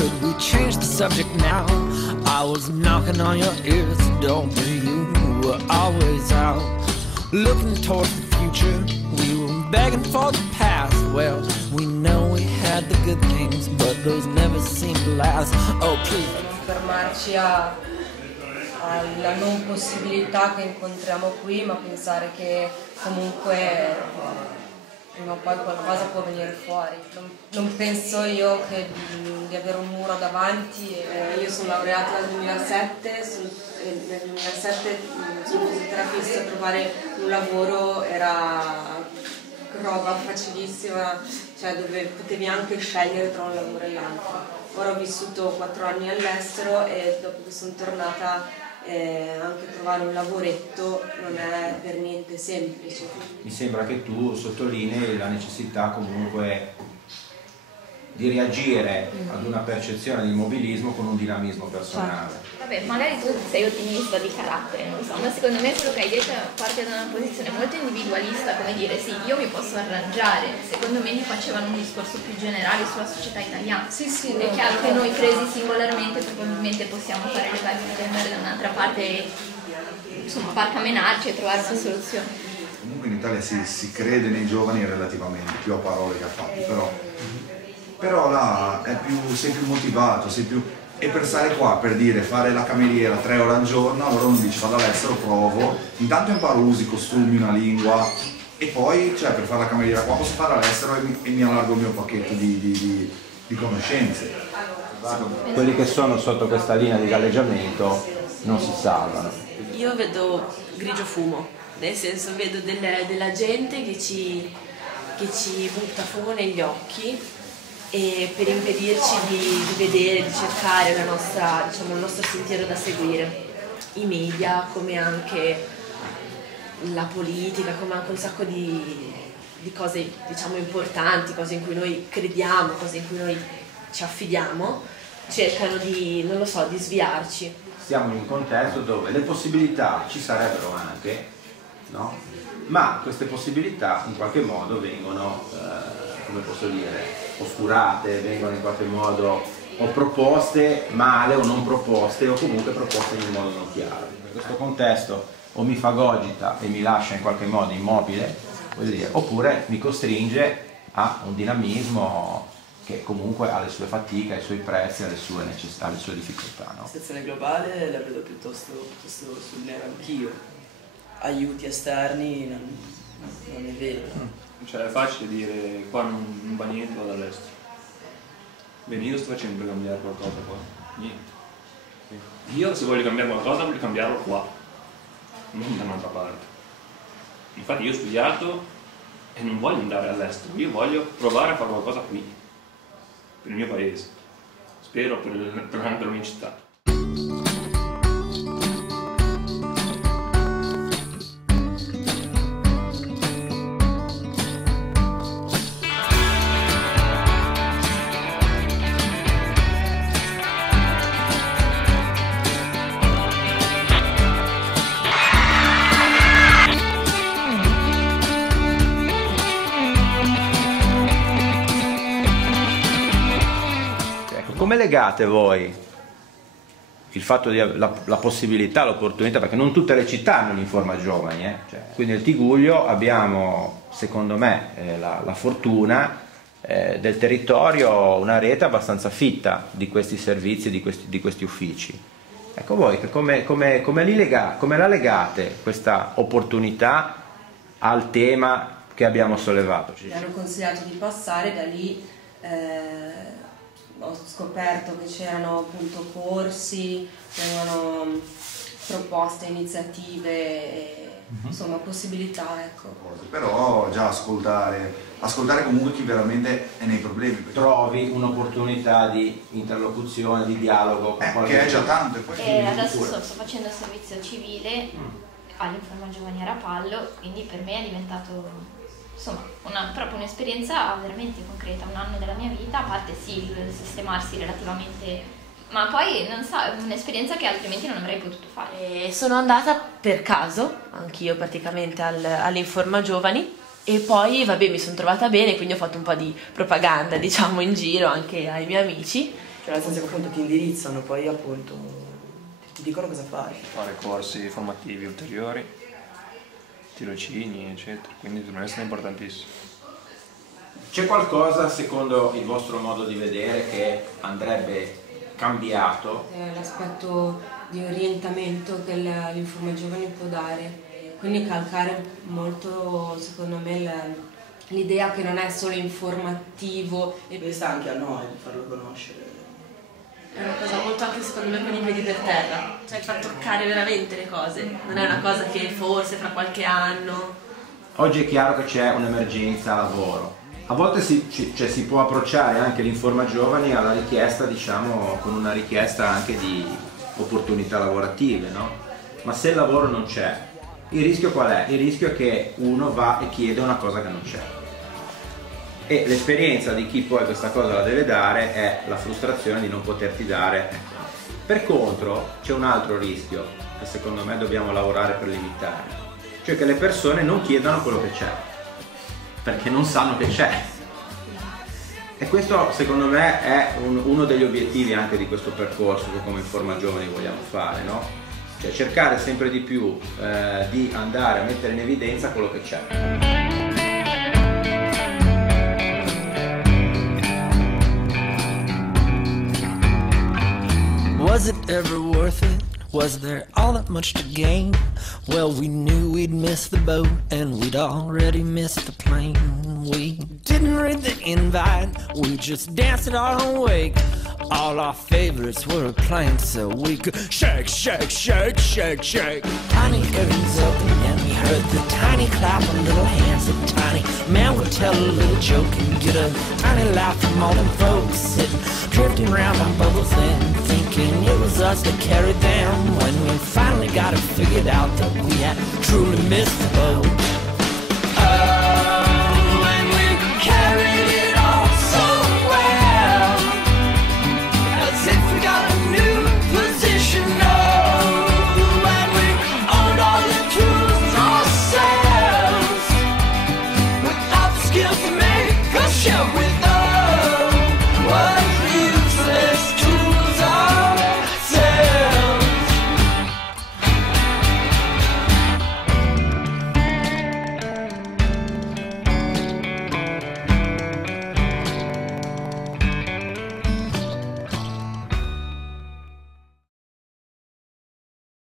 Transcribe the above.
Could we change the subject now? I was knocking on your ears, don't be you were always out. Looking towards the future, we were begging for the past. Well, we know we had the good things, but those never seem to last. Oh, please. Fermarci alla non possibilità che incontriamo qui, ma pensare che comunque prima o poi qualcosa può venire fuori. Non penso io di avere un muro davanti. Io sono laureata nel 2007, nel 2007 sono fisioterapista, trovare un lavoro era roba facilissima, cioè dove potevi anche scegliere tra un lavoro e l'altro. Ora ho vissuto 4 anni all'estero e dopo che sono tornata anche trovare un lavoretto non è per niente semplice. Mi sembra che tu sottolinei la necessità comunque di reagire ad una percezione di immobilismo con un dinamismo personale. Vabbè, magari tu sei ottimista di carattere, non so, ma secondo me quello che hai detto parte da una posizione molto individualista, come dire sì, io mi posso arrangiare. Secondo me gli facevano un discorso più generale sulla società italiana. Sì, sì, è chiaro che noi presi singolarmente probabilmente possiamo fare le valise per andare da un'altra parte e insomma barcamenarci e trovare una soluzione. Comunque in Italia si crede nei giovani relativamente, più a parole che a fatti, però là sei più motivato, e per stare qua, per dire, fare la cameriera 3 ore al giorno, allora uno dice vado all'estero, provo, intanto imparo usi, costumi, una lingua, e poi, cioè, per fare la cameriera qua posso fare all'estero e mi allargo il mio pacchetto di conoscenze. Quelli che sono sotto questa linea di galleggiamento non si salvano. Io vedo grigio fumo, nel senso vedo della gente che ci butta fumo negli occhi e per impedirci di vedere, di cercare il nostro sentiero da seguire. I media, come anche la politica, come anche un sacco di cose diciamo importanti, cose in cui noi crediamo, cose in cui noi ci affidiamo, cercano di, non lo so, di sviarci. Siamo in un contesto dove le possibilità ci sarebbero anche, no? Ma queste possibilità in qualche modo vengono, come posso dire, oscurate, vengono in qualche modo o proposte male o non proposte o comunque proposte in un modo non chiaro. In questo contesto o mi fagocita e mi lascia in qualche modo immobile, voglio dire, oppure mi costringe a un dinamismo che comunque ha le sue fatiche, i suoi prezzi, le sue necessità, le sue difficoltà. No? La situazione globale la vedo piuttosto sul nero anch'io. Aiuti esterni non ne vedo. Cioè è facile dire qua non va niente, vado all'estero. Bene, io sto facendo per cambiare qualcosa qua. Niente. Io se voglio cambiare qualcosa voglio cambiarlo qua, non da un'altra parte. Infatti io ho studiato e non voglio andare all'estero, io voglio provare a fare qualcosa qui, per il mio paese. Spero per la mia città. Come legate voi il fatto di la possibilità, l'opportunità, perché non tutte le città hanno l'Informa Giovani, cioè, qui nel Tigullio abbiamo, secondo me, la fortuna del territorio, una rete abbastanza fitta di questi servizi, di questi uffici. Ecco, voi come la legate questa opportunità al tema che abbiamo sollevato? Mi hanno consigliato di passare, da lì ho scoperto che c'erano appunto corsi, venivano proposte iniziative insomma possibilità, ecco. Però già ascoltare comunque chi veramente è nei problemi. Trovi un'opportunità di interlocuzione, di dialogo con che è già tanto. E poi adesso sto facendo il servizio civile all'Informa Giovani a Rapallo, quindi per me è diventato insomma proprio un'esperienza veramente concreta, un anno della mia vita, a parte sì il sistemarsi relativamente, ma poi non so, è un'esperienza che altrimenti non avrei potuto fare. E sono andata per caso, anch'io praticamente all'Informa Giovani, e poi vabbè mi sono trovata bene, quindi ho fatto un po' di propaganda diciamo in giro anche ai miei amici. Cioè nel senso che appunto ti indirizzano, poi appunto ti dicono cosa fare. Fare corsi formativi ulteriori, tirocini eccetera, quindi devono essere importantissimi. C'è qualcosa secondo il vostro modo di vedere che andrebbe cambiato? L'aspetto di orientamento che l'Informa Giovani può dare, quindi calcare molto secondo me l'idea che non è solo informativo. E questa anche a noi di farlo conoscere. È una cosa molto anche secondo me con i piedi per terra, cioè fa toccare veramente le cose, non è una cosa che forse fra qualche anno. Oggi è chiaro che c'è un'emergenza lavoro, a volte si può approcciare anche l'Informa Giovani alla richiesta, diciamo, con una richiesta anche di opportunità lavorative, no? Ma se il lavoro non c'è, il rischio qual è? Il rischio è che uno va e chiede una cosa che non c'è. E l'esperienza di chi poi questa cosa la deve dare è la frustrazione di non poterti dare. Per contro c'è un altro rischio che secondo me dobbiamo lavorare per limitare, cioè che le persone non chiedano quello che c'è, perché non sanno che c'è. E questo secondo me è uno degli obiettivi anche di questo percorso che come Informa Giovani vogliamo fare, no? Cioè cercare sempre di più di andare a mettere in evidenza quello che c'è. Was it ever worth it? Was there all that much to gain? Well, we knew we'd miss the boat and we'd already missed the plane. We didn't read the invite, we just danced it our wake. All our favorites were playing so we could shake, shake, shake, shake, shake. Tiny curtains open and we heard the tiny clap of little hands. A tiny man would tell a little joke and get a tiny laugh from all them folks sitting, drifting around on bubbles and thinking it was us that carried them. When we finally got it figured out that we had truly missed the boat.